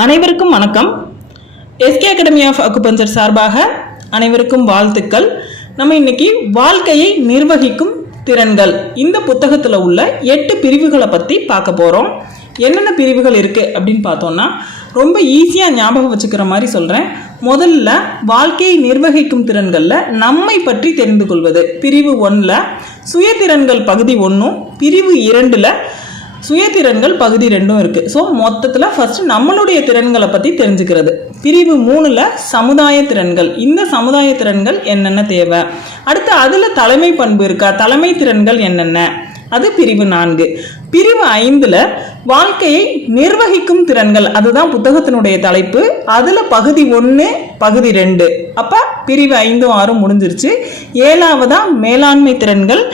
அனைவருக்கும் வணக்கம். SK academy of acupuncture சார்பாக அனைவருக்கும் வாழ்த்துக்கள். நம்ம இன்னைக்கு வாழ்க்கையை நிர்வகிக்கும் திறன்கள் இந்த புத்தகத்தில் உள்ள 8 பிரிவுகளை பற்றி பார்க்க போகிறோம். என்னென்ன பிரிவுகள் இருக்குது அப்படின்னு பார்த்தோம்னா ரொம்ப ஈஸியாக ஞாபகம் வச்சுக்கிற மாதிரி சொல்கிறேன். முதல்ல வாழ்க்கையை நிர்வகிக்கும் திறன்களில் நம்மை பற்றி தெரிந்து கொள்வது பிரிவு 1ல், சுயதிறன்கள் பகுதி 1, பிரிவு 2ல் சுயதிறன்கள் பகுதி 2 இருக்குது. ஸோ மொத்தத்தில் ஃபஸ்ட்டு நம்மளுடைய திறன்களை பற்றி தெரிஞ்சுக்கிறது. பிரிவு 3ல் சமுதாய திறன்கள். இந்த சமுதாய திறன்கள் என்னென்ன தேவை, அடுத்து அதில் தலைமை பண்பு இருக்கா, தலைமை திறன்கள் என்னென்ன, அது பிரிவு 4. பிரிவு 5ல் வாழ்க்கையை நிர்வகிக்கும் திறன்கள், அதுதான் புத்தகத்தினுடைய தலைப்பு. அதில் பகுதி 1, பகுதி 2. அப்போ பிரிவு 5, 6 முடிஞ்சிருச்சு. 7வதா மேலாண்மை திறன்கள்,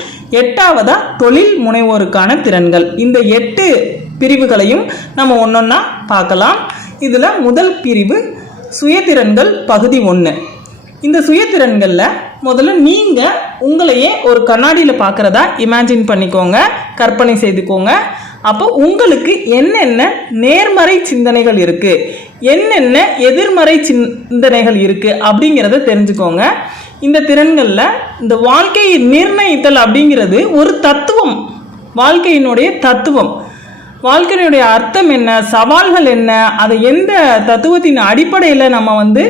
8வதா தொழில் முனைவோருக்கான திறன்கள். இந்த 8 பிரிவுகளையும் நம்ம ஒன்றொன்னா பார்க்கலாம். இதில் முதல் பிரிவு சுயதிறன்கள் பகுதி 1. இந்த சுயதிறன்களில் முதல்ல நீங்கள் உங்களையே ஒரு கண்ணாடியில் பார்க்குறதா இமேஜின் பண்ணிக்கோங்க, கற்பனை செய்துக்கோங்க. அப்போ உங்களுக்கு என்னென்ன நேர்மறை சிந்தனைகள் இருக்குது, என்னென்ன எதிர்மறை சிந்தனைகள் இருக்குது அப்படிங்கிறத தெரிஞ்சுக்கோங்க. இந்த திறன்களில் இந்த வாழ்க்கையை நிர்ணயித்தல் அப்படிங்கிறது ஒரு தத்துவம், வாழ்க்கையினுடைய தத்துவம், வாழ்க்கையினுடைய அர்த்தம் என்ன, சவால்கள் என்ன, அதை எந்த தத்துவத்தின் அடிப்படையில் நம்ம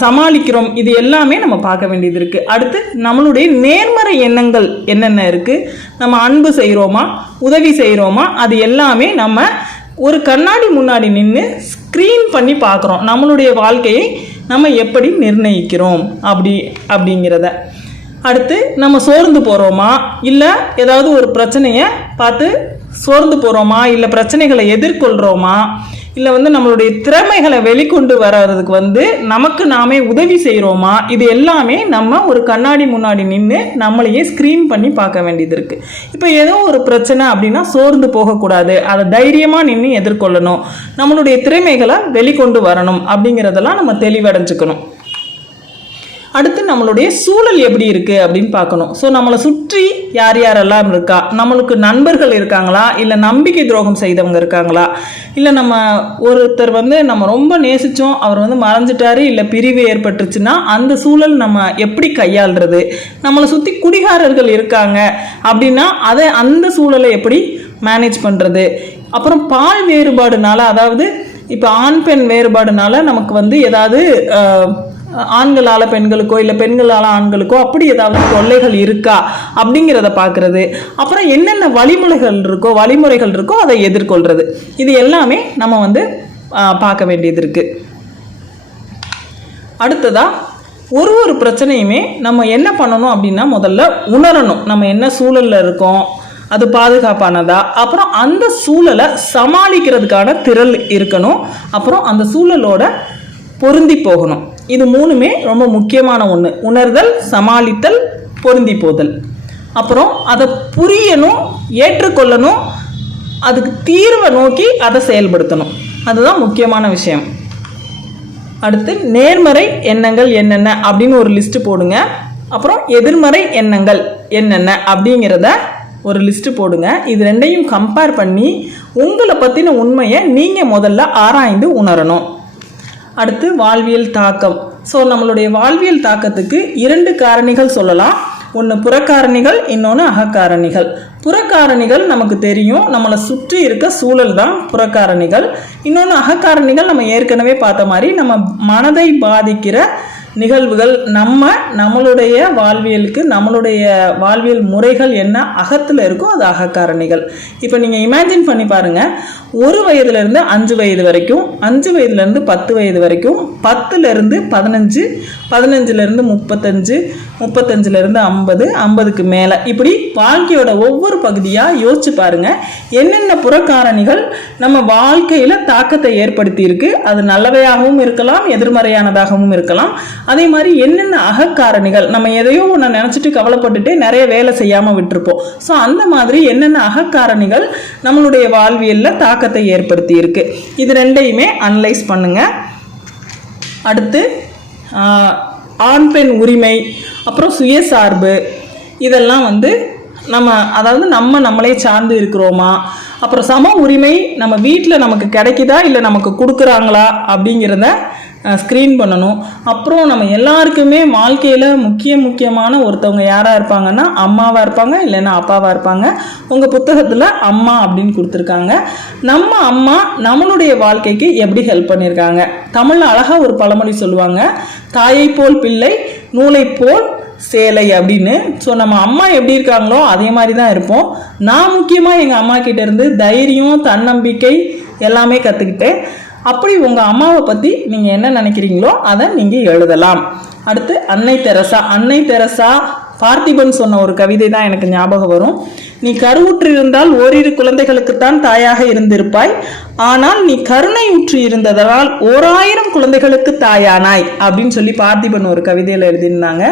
சமாளிக்கிறோம், இது எல்லாமே நம்ம பார்க்க வேண்டியது இருக்குது. அடுத்து நம்மளுடைய நேர்மறை எண்ணங்கள் என்னென்ன இருக்குது, நம்ம அன்பு செய்கிறோமா, உதவி செய்கிறோமா, அது எல்லாமே நம்ம ஒரு கண்ணாடி முன்னாடி நின்று ஸ்க்ரீன் பண்ணி பார்க்குறோம். நம்மளுடைய வாழ்க்கையை நம்ம எப்படி நிர்ணயிக்கிறோம் அப்படிங்கிறத. அடுத்து நம்ம சோர்ந்து போகிறோமா, இல்லை ஏதாவது ஒரு பிரச்சனையை பார்த்து சோர்ந்து போகிறோமா, இல்லை பிரச்சனைகளை எதிர்கொள்கிறோமா, இல்லை நம்மளுடைய திறமைகளை வெளிக்கொண்டு வர்றதுக்கு நமக்கு நாமே உதவி செய்கிறோமா, இது எல்லாமே நம்ம ஒரு கண்ணாடி முன்னாடி நின்று நம்மளையே ஸ்க்ரீன் பண்ணி பார்க்க வேண்டியது இருக்குது. இப்போ ஏதோ ஒரு பிரச்சனை அப்படின்னா சோர்ந்து போகக்கூடாது, அதை தைரியமாக நின்று எதிர்கொள்ளணும், நம்மளுடைய திறமைகளை வெளிக்கொண்டு வரணும் அப்படிங்கிறதெல்லாம் நம்ம தெளிவடைஞ்சுக்கணும். அடுத்து நம்மளுடைய சூழல் எப்படி இருக்குது அப்படின்னு பார்க்கணும். ஸோ நம்மளை சுற்றி யார் யாரெல்லாம் இருக்கா, நம்மளுக்கு நண்பர்கள் இருக்காங்களா, இல்லை நம்பிக்கை துரோகம் செய்தவங்க இருக்காங்களா, இல்லை நம்ம ஒருத்தர் நம்ம ரொம்ப நேசித்தோம், அவர் மறைஞ்சிட்டாரு, இல்லை பிரிவு ஏற்பட்டுருச்சுன்னா அந்த சூழல் நம்ம எப்படி கையாளுறது, நம்மளை சுற்றி குடிகாரர்கள் இருக்காங்க அப்படின்னா அந்த சூழலை எப்படி மேனேஜ் பண்ணுறது, அப்புறம் பால் வேறுபாடுனால, அதாவது இப்போ ஆண் பெண் வேறுபாடுனால நமக்கு ஏதாவது ஆண்களால் பெண்களுக்கோ இல்லை பெண்களால் ஆண்களுக்கோ அப்படி ஏதாவது தொல்லைகள் இருக்கா அப்படிங்கிறத பார்க்குறது. அப்புறம் என்னென்ன வழிமுறைகள் இருக்கோ அதை எதிர்கொள்கிறது. இது எல்லாமே நம்ம பார்க்க வேண்டியது இருக்குது. அடுத்ததாக ஒரு பிரச்சனையுமே நம்ம என்ன பண்ணணும் அப்படின்னா முதல்ல உணரணும், நம்ம என்ன சூழலில் இருக்கோம், அது பாதுகாப்பானதா, அப்புறம் அந்த சூழலை சமாளிக்கிறதுக்கான திறன் இருக்கணும், அப்புறம் அந்த சூழலோட பொருந்தி போகணும். இது 3மே ரொம்ப முக்கியமான ஒன்று. உணர்தல், சமாளித்தல், பொருந்தி போதல். அப்புறம் அதை புரியணும், ஏற்றுக்கொள்ளணும், அதுக்கு தீர்வை நோக்கி அதை செயல்படுத்தணும். அதுதான் முக்கியமான விஷயம். அடுத்து நேர்மறை எண்ணங்கள் என்னென்ன அப்படின்னு ஒரு லிஸ்ட்டு போடுங்க. அப்புறம் எதிர்மறை எண்ணங்கள் என்னென்ன அப்படிங்கிறத ஒரு லிஸ்ட்டு போடுங்க. இது ரெண்டையும் கம்பேர் பண்ணி உங்களை பற்றின உண்மையை நீங்கள் முதல்ல ஆராய்ந்து உணரணும். அடுத்து வாழ்வியல் தாக்கம். ஸோ நம்மளுடைய வாழ்வியல் தாக்கத்துக்கு 2 காரணிகள் சொல்லலாம். ஒன்று புறக்காரணிகள், இன்னொன்று அகக்காரணிகள். புறக்காரணிகள் நமக்கு தெரியும், நம்மளை சுற்றி இருக்க சூழல் தான் புறக்காரணிகள். இன்னொன்று அகக்காரணிகள், நம்ம ஏற்கனவே பார்த்த மாதிரி நம்ம மனதை பாதிக்கிற நிகழ்வுகள், நம்மளுடைய வாழ்வியலுக்கு நம்மளுடைய வாழ்வியல் முறைகள் என்ன அகத்தில் இருக்கோ அது அகக்காரணிகள். இப்போ நீங்கள் இமேஜின் பண்ணி பாருங்கள், 1 வயதுலேருந்து 5 வயது வரைக்கும், 5 வயதுலேருந்து 10 வயது வரைக்கும், 10லேருந்து 15, 15லேருந்து 35, 35லேருந்து 50, 50க்கு மேலே, இப்படி வாழ்க்கையோட ஒவ்வொரு பகுதியாக யோசிச்சு பாருங்கள். என்னென்ன புறக்காரணிகள் நம்ம வாழ்க்கையில் தாக்கத்தை ஏற்படுத்தி இருக்கு, அது நல்லவையாகவும் இருக்கலாம், எதிர்மறையானதாகவும் இருக்கலாம். அதே மாதிரி என்னென்ன அகக்காரணிகள், நம்ம எதையோ ஒன்று நினச்சிட்டு கவலைப்பட்டுட்டு நிறைய வேலை செய்யாமல் விட்டுருப்போம். ஸோ அந்த மாதிரி என்னென்ன அகக்காரணிகள் நம்மளுடைய வாழ்வியலில் தாக்கத்தை ஏற்படுத்தி இருக்கு, இது ரெண்டையுமே அனலைஸ் பண்ணுங்க. அடுத்து ஆண் பெண் உரிமை, அப்புறம் சுயசார்பு, இதெல்லாம் அதாவது நம்மளே சார்ந்து இருக்கிறோமா, அப்புறம் சம உரிமை நம்ம வீட்டில் நமக்கு கிடைக்குதா இல்லை நமக்கு கொடுக்குறாங்களா அப்படிங்கிறத ஸ்க்ரீன் பண்ணணும். அப்புறம் நம்ம எல்லாருக்குமே வாழ்க்கையில் முக்கியமான ஒருத்தவங்க யாராக இருப்பாங்கன்னா அம்மாவாக இருப்பாங்க, இல்லைன்னா அப்பாவாக இருப்பாங்க. உங்கள் புத்தகத்தில் அம்மா அப்படின்னு கொடுத்துருக்காங்க. நம்ம அம்மா நம்மளுடைய வாழ்க்கைக்கு எப்படி ஹெல்ப் பண்ணியிருக்காங்க. தமிழில் அழகாக ஒரு பழமொழி சொல்லுவாங்க, தாயை போல் பிள்ளை நூலை போல் சேலை அப்படின்னு. ஸோ நம்ம அம்மா எப்படி இருக்காங்களோ அதே மாதிரி தான் இருப்போம். நான் முக்கியமாக எங்கள் அம்மா கிட்ட இருந்து தைரியம், தன்னம்பிக்கை எல்லாமே கற்றுக்கிட்டேன். அப்படி உங்கள் அம்மாவை பற்றி நீங்கள் என்ன நினைக்கிறீங்களோ அதை நீங்கள் எழுதலாம். அடுத்து அன்னை தெரசா பார்த்திபன் சொன்ன ஒரு கவிதை தான் எனக்கு ஞாபகம் வரும். நீ கருவுற்றிருந்தால் ஓரிரு குழந்தைகளுக்குத்தான் தாயாக இருந்திருப்பாய், ஆனால் நீ கருணை உற்று இருந்ததால் 1000 குழந்தைகளுக்கு தாயானாய் அப்படின்னு சொல்லி பார்த்திபன் ஒரு கவிதையில் எழுதியிருந்தாங்க.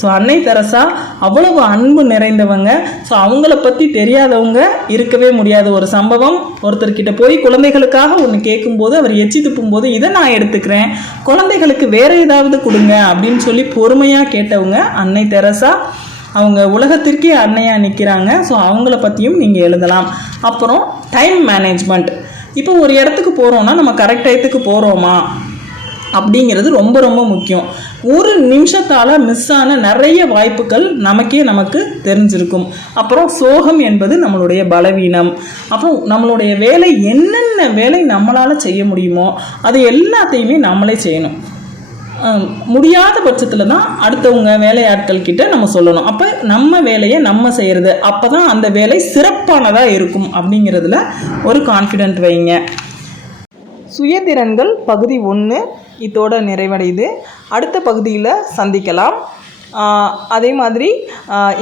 ஸோ அன்னை தெரசா அவ்வளவு அன்பு நிறைந்தவங்க. ஸோ அவங்கள பற்றி தெரியாதவங்க இருக்கவே முடியாது. ஒரு சம்பவம், ஒருத்தர்கிட்ட போய் குழந்தைகளுக்காக ஒன்று கேட்கும்போது அவர் எச்சி துப்பும்போது இதை நான் எடுத்துக்கிறேன், குழந்தைகளுக்கு வேற ஏதாவது கொடுங்க அப்படின்னு சொல்லி பொறுமையாக கேட்டவங்க அன்னை தெரசா. அவங்க உலகத்திற்கே அன்னையாக நிற்கிறாங்க. ஸோ அவங்கள பற்றியும் நீங்கள் எழுதலாம். அப்புறம் டைம் மேனேஜ்மெண்ட். இப்போ ஒரு இடத்துக்கு போகிறோன்னா நம்ம கரெக்ட் டயத்துக்கு போகிறோமா அப்படிங்கிறது ரொம்ப ரொம்ப முக்கியம். ஒரு நிமிஷத்தால் மிஸ் ஆன நிறைய வாய்ப்புகள் நமக்கு தெரிஞ்சிருக்கும். அப்புறம் சோகம் என்பது நம்மளுடைய பலவீனம். அப்புறம் நம்மளுடைய வேலை, என்னென்ன வேலை நம்மளால் செய்ய முடியுமோ அது எல்லாத்தையுமே நம்மளே செய்யணும். முடியாத பட்சத்தில் தான் அடுத்தவங்க வேலையாட்கள் கிட்ட நம்ம சொல்லணும். அப்போ நம்ம வேலையை நம்ம செய்கிறது, அப்போ தான் அந்த வேலை சிறப்பானதாக இருக்கும் அப்படிங்கிறதுல ஒரு கான்ஃபிடென்ட் வைங்க. சுயதிறன்கள் பகுதி 1 இதோட நிறைவடையுது. அடுத்த பகுதியில் சந்திக்கலாம். அதே மாதிரி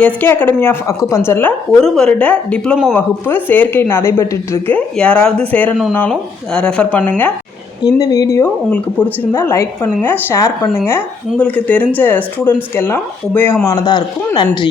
எஸ்கே அகாடமி ஆஃப் அக்குபஞ்சரில் 1 வருட டிப்ளமோ வகுப்பு சேர்க்கை நடைபெற்றுருக்கு. யாராவது சேரணுன்னாலும் ரெஃபர் பண்ணுங்கள். இந்த வீடியோ உங்களுக்கு பிடிச்சிருந்தா லைக் பண்ணுங்கள், ஷேர் பண்ணுங்கள். உங்களுக்கு தெரிஞ்ச ஸ்டூடெண்ட்ஸ்க்கெல்லாம் உபயோகமானதாக இருக்கும். நன்றி.